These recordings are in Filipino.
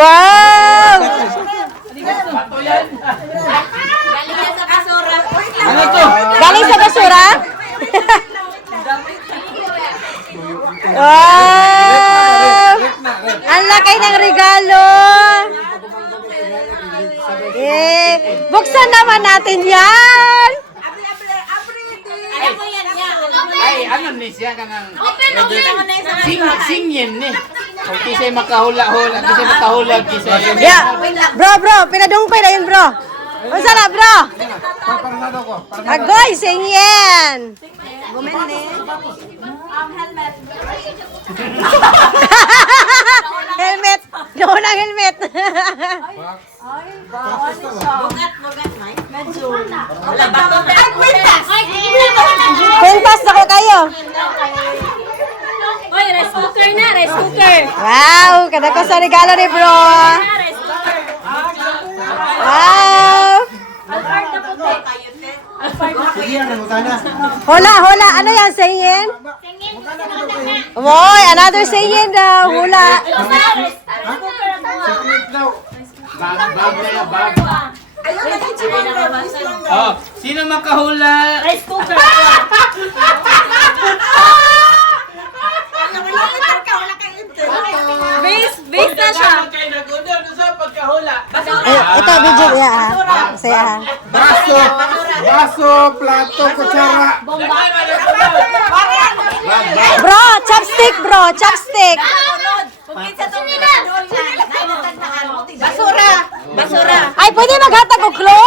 Wow! Ano to? Galing sa basura? Wow! Ang laki ng regalo! Buksan naman natin yan! Ay, ano ni siya kanang singin ni. Hindi siya makahula-hula, hindi siya makahula kisa. Yeah. Bro, pinadungpay na yun, bro. Unsa na, bro? Agoy, singyen. Helmet. Doon ang helmet. Kwintas ako kayo. Oy, rice cooker na, rice cooker. Wow, kada ko sa regalo ni bro. Wow. Hula. Ano yan, singin? Boy, another singin daw. Hula. Bag. Oh, sino makahula? Rice cooker. Base na siya. Ito, video niya. Saya. Baso, plato, kutsara. Bro, chopstick, bro. Chopstick. Basura. Ay, pwede maghatag og klo?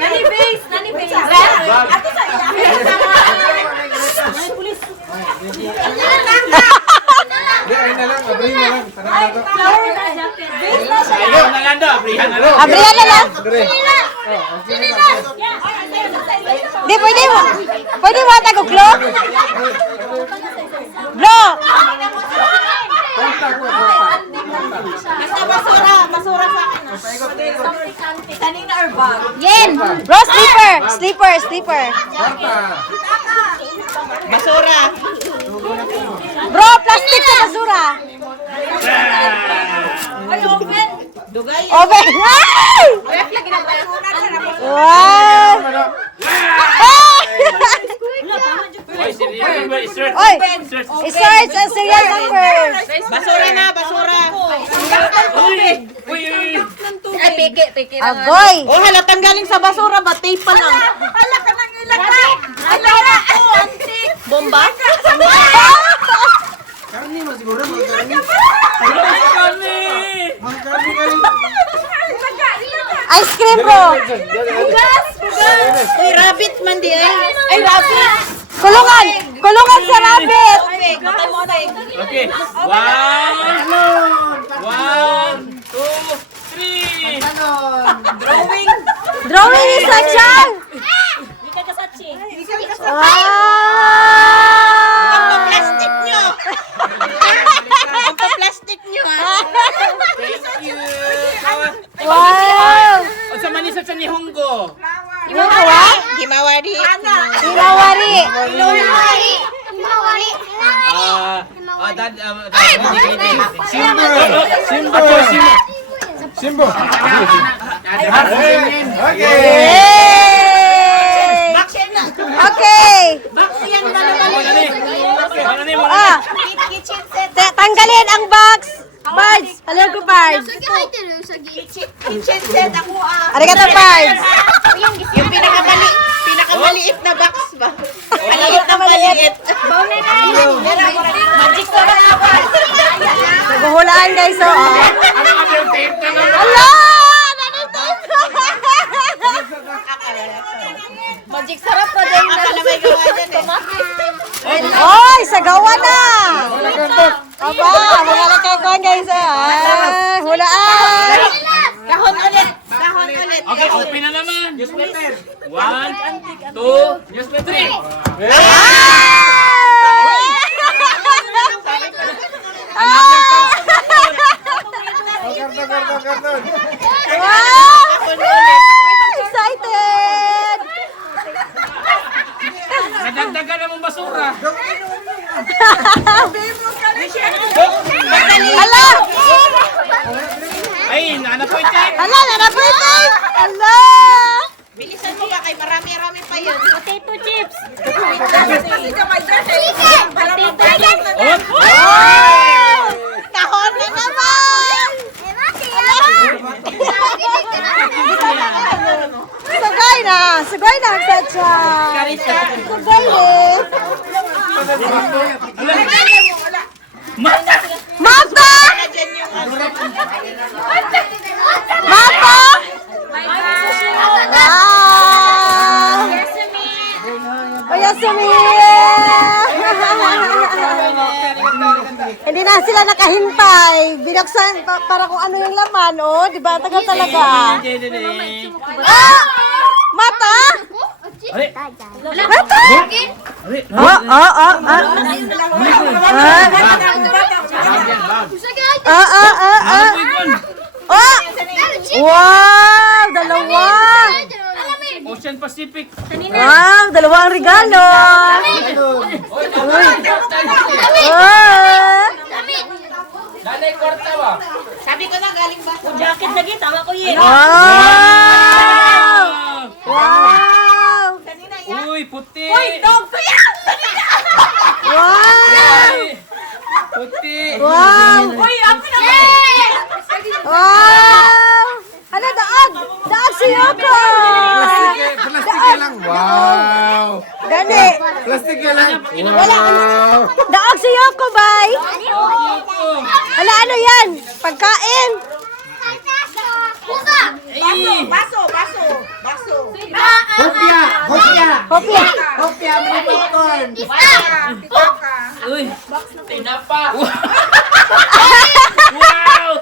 Nani base. Ay na lang, abri na lang. Tanang na to. Ayaw na lang daw, abrihan na lang. Abrihan na lang. Dire. Di, pwede mo. Pwede mo hatag og klo? Bro. Basura sa akin. Kanina or bag? Yen. Bro, sleeper. Basura. Bro, plastic sa basura. Ay, open. Dugay. Open. Ay! Wow! Oy, serious ba? Search. Oy, i-search ang serial number. Basura na, basura. Uy. Ay, piki lang. Agoy. Oh, halatang galing sa basura ba? Tape pa lang. Hala ka nang ilagay. Hala ka. Bomba? Karni mo siguro, magkarni. Kami. Magkarni ka rin. Ice cream, bro. Uy, rabbit man di ay. Ay, rabbit. Kulungan sa rabbit. Okay. One, two, three. Drawing is a chang. Wow. Plastic nyo. Ang plastic nyo. Thank you. Wow. O sa manisa sa nihonggo. Ano ba? Himawari. Himawari. Simbo. Okay. Yay! Okay. Tanggalin ang box. Pards. Halil ko, Pards. Kitchen set ako Arigato, Pards. Yung pinakamaliit na box ba? Maliit na maliit. Magic sarap na ba? Naghuhulaan, guys. So, Hello! Magic sarap pa din. Akala may gawa dyan eh. Oy, sa gawa na. Aba, mga nakakakuan, guys. Hulaan. Kahon ulit. Kahon ulit. Okay, open na naman. One, two, three. Karton. Wow! Excited! Nadagdagan na mong basura. Hala, nanapitin! Hala! Bilisan mo ba kay marami-rami pa yun. Potato chips! Oh! Kahon na naman! Sugay na, Sacha! Sugay eh! Mata! Mata! Ah! Kuya Sumir! Hindi na sila nakahintay. Binuksan para kung ano yung laman, oh. Di ba? Tagal talaga. Ah! Mata? Mata? Oh! Wow! Dalawa! Ocean Pacific. Wow! Dalawa ang regalo! Oh! Nanay kwarta ba? Sabi ko na galing ba? Jacket lagi, tama ko yun. Wow! Wow! Uy, puti. Dog ko yan! Wow! Puti. Wow! Uy, ako na ba? Wow! Ano, daag! Daag si Yoko! Plastic lang. Wow. Gani! Plastic lang. Wow. Daag si Yoko, bay! Hala, ano yan? Pagkain! Baso. Hopya. Hopya! Hopya. May popcorn. Uy, tinapa. Wow!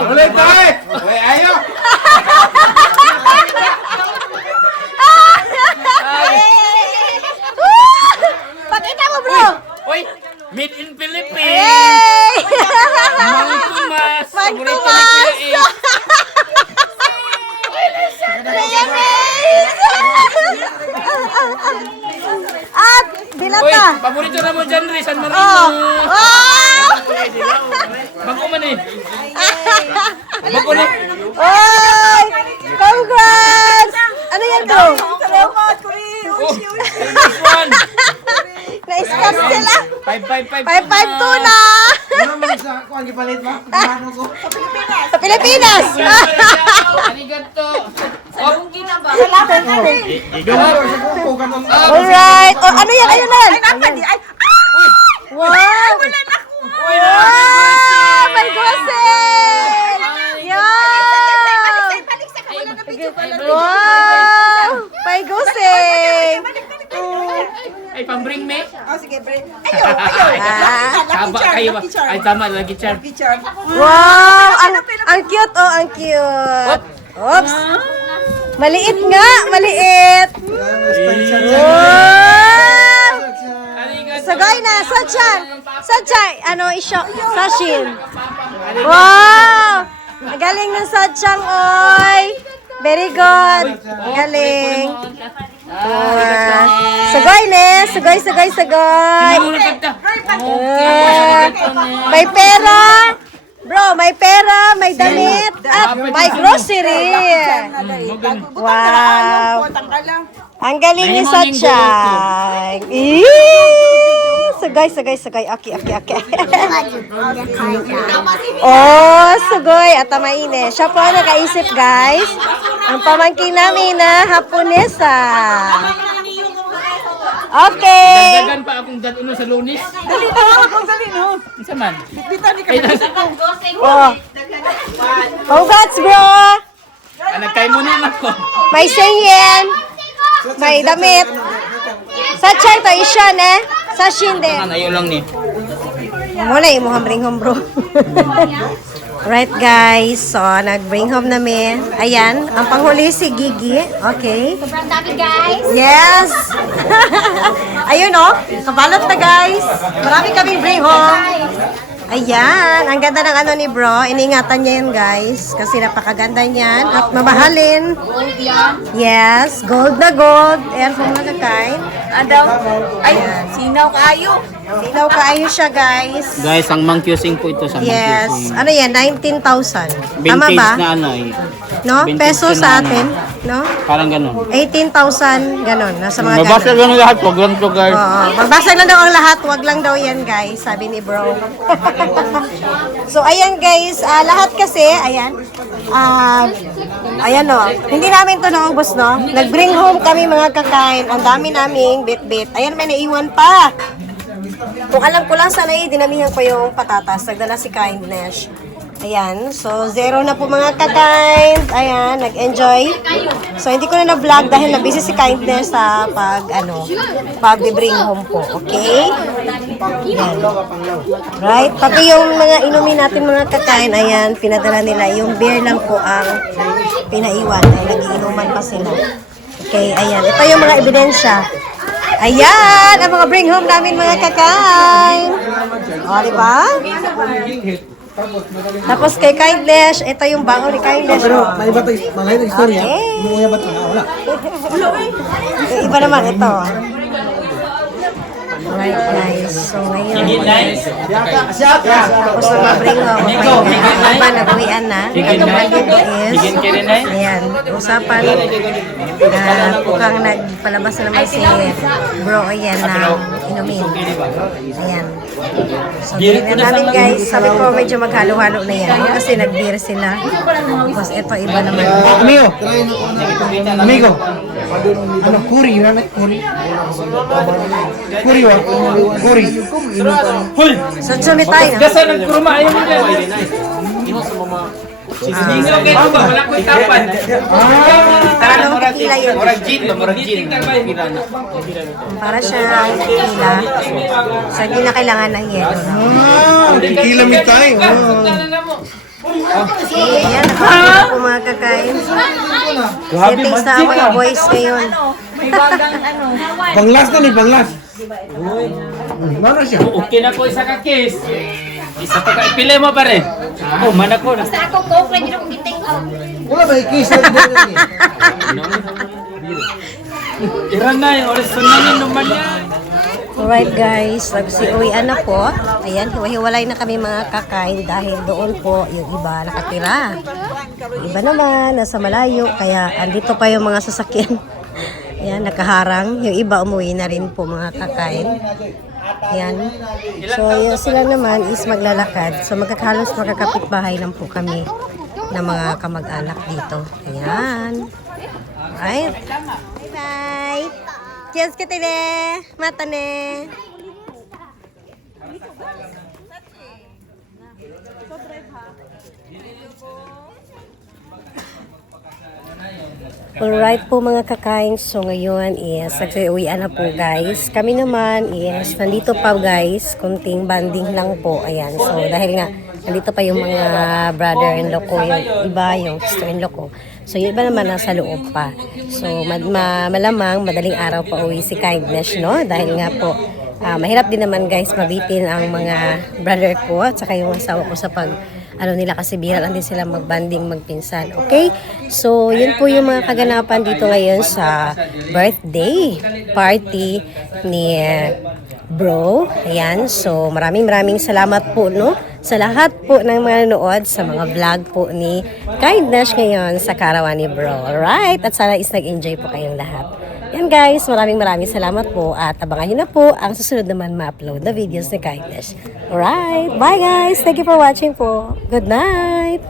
Ulit, ulit. Uy, ayo. Pakita mo, bro! Uy, made in Philippines. Yay! Mangkumas. Magtumas! Mayonnaise! At Uy, dilata! paborito na mo dyan, San Marino. Oh! Wow! Bago man eh. Bago na. Oy! Congrats! Ano yan, bro? Oh, this one. Na-scam sila! 555. 552 na! Ano man sa kuan gipalit ba? Ano ko? Sa Pilipinas! Arigato. Alright! Oh, ano yan? Ayun na! Wow! Wow! May gosen! Yan! Wow! May gosen! Ay, pambring me. Ah, Tama kayo ba? Ay, tama. Lagi char. wow! Ang cute, oh, ang cute. Oops! Maliit nga, maliit. Wow! Arigato. Sagay na, Sachan! Sachan! Ano, Sashin. Wow! Galing ng Sachang, oy! Very good. Galing. Sagay ne, sagay. May pera. Bro, may pera, may damit, at may grocery. Wow. Ang galing ni Sachang. Sagay. Okay. Oh, sugay. At tamaine. Siya po ang nakaisip, guys. Ang pamangkin namin na Haponesa. Okay. Dagdagan pa akong datuno sa lunis. Dali no. Isa man. Dali ka. Oh. Congrats, bro. Nagkay mo na ako. May singyen. May damit. Sachay to isyan eh. Sashin din. Ayaw lang ni. Muna yung mukhang bring home, bro. Right, guys. So, nag-bring home namin. Ayan. Ang panghuli si Gigi. Okay. Sobrang dami, guys. Yes! Ayun, oh. Kabalot na, guys. Marami kaming bring home. Ayan, ang ganda ng ano ni bro. Iningatan niya yan guys. Kasi napakaganda niyan. At mamahalin. Yes, gold na gold. Ayan po mga kakain. Ay, sinaw kayo. Silaw kaayo siya guys. Guys, ang mangkyusing po ito sa Yes. mangkyusing. Ano yan? 19,000. Tama Vintage ba? na ano eh. No? vintage Peso na sa ano. atin. No? Parang ganun. 18,000. Ganon. Nasa mga Mabasa ganon. ganun lahat. Huwag lang to guys. Oo. Magbasa lang daw ang lahat. Wag lang daw yan guys. Sabi ni bro. So, ayan guys. Lahat kasi, ayan. Ayan o. Hindi namin to naubos, no? Nag-bring home kami mga kakain. Ang dami naming bit-bit. Ayan, may naiwan pa. Kung alam ko lang sana dinamihan ko yung patatas. Nagdala si Kindness. Ayan. So, 0 na po mga kakain. Ayan, nag-enjoy. So, hindi ko na na-vlog dahil na-busy si Kindness sa pag-bring home po. Okay? Ayan. Right? Pati yung mga inumin natin mga kakain, ayan, pinadala nila. Yung beer lang po ang pinaiwan. Ay, nag-iinuman pa sila. Okay, ayan. Ito yung mga ebidensya. Ayan, ang mga bring home namin mga kakain. O, di ba? Tapos kay Kindness, ito yung baon ni Kindness. Pero may iba tayo, mga ito istorya. Okay. Umuya ba ito? Wala. Yung iba naman ito. Alright guys, so ngayon, tapos na ma-bring home, nag-uwian na. Ito is, ayan, usapan, kung nagpalabas na naman si bro, ayan, na inumin. Ayan. So, tingnan namin guys, sabi ko medyo maghalo-halo na yan, kasi nag-beer sila. Tapos ito, iba naman. Amigo. Amigo. Ano, kuri. Wala na kuri. Kuri wa. Kuri. So, tsumi tayo. Gasa nagkuruma ayaw mo dyan. Hindi kayo ba? Wala ko itapan. Parang tequila yun. Murag gin ba? Murag gin. Para siyang tequila. So, hindi na kailangan ng yelo. Tequila mi tayo. Ayan, nakakita po mga kakain. Settings na ang mga boys ngayon. Panglas na ni panglas. Mana siya? Okay na po isa ka case. Isa pa ka ipili mo pare. Oh, mana ko na. Wala ba ikis na dito ni? Iran na yung original na naman yan. Alright guys, nagsiuwian na po. Ayan, hiwa-hiwalay na kami mga kakain dahil doon po yung iba nakatira. Yung iba naman, nasa malayo, kaya andito pa yung mga sasakyan. Ayan, nakaharang. Yung iba umuwi na rin po mga kakain. Ayan. So, yun sila naman is maglalakad. So, magkakalos magkakapit-bahay lang po kami ng mga kamag-anak dito. Ayan. Alright. Bye-bye. Cheers ka tine. Mata ne. Alright po mga kakain, so ngayon is nagsiuwian na po guys. Kami naman is nandito pa guys, kunting banding lang po. Ayan, so dahil nga nandito pa yung mga brother-in-law ko, yung iba yung sister-in-law ko. So yung iba naman nasa loob pa. So malamang madaling araw pa uwi si Kindness, no? Dahil nga po mahirap din naman guys mabitin ang mga brother ko at saka yung asawa ko sa nila kasi bihira lang din sila magbanding magpinsan. Okay? So, yun po yung mga kaganapan dito ngayon sa birthday party ni bro. Ayan. So, maraming salamat po, no? Sa lahat po ng mga nanood sa mga vlog po ni Kindness ngayon sa karawan ni bro. Alright? At sana is nag-enjoy po kayong lahat. Yan guys, maraming salamat po at abangan nyo na po ang susunod naman ma-upload na videos ni Kindness. Alright, bye guys! Thank you for watching po. Good night!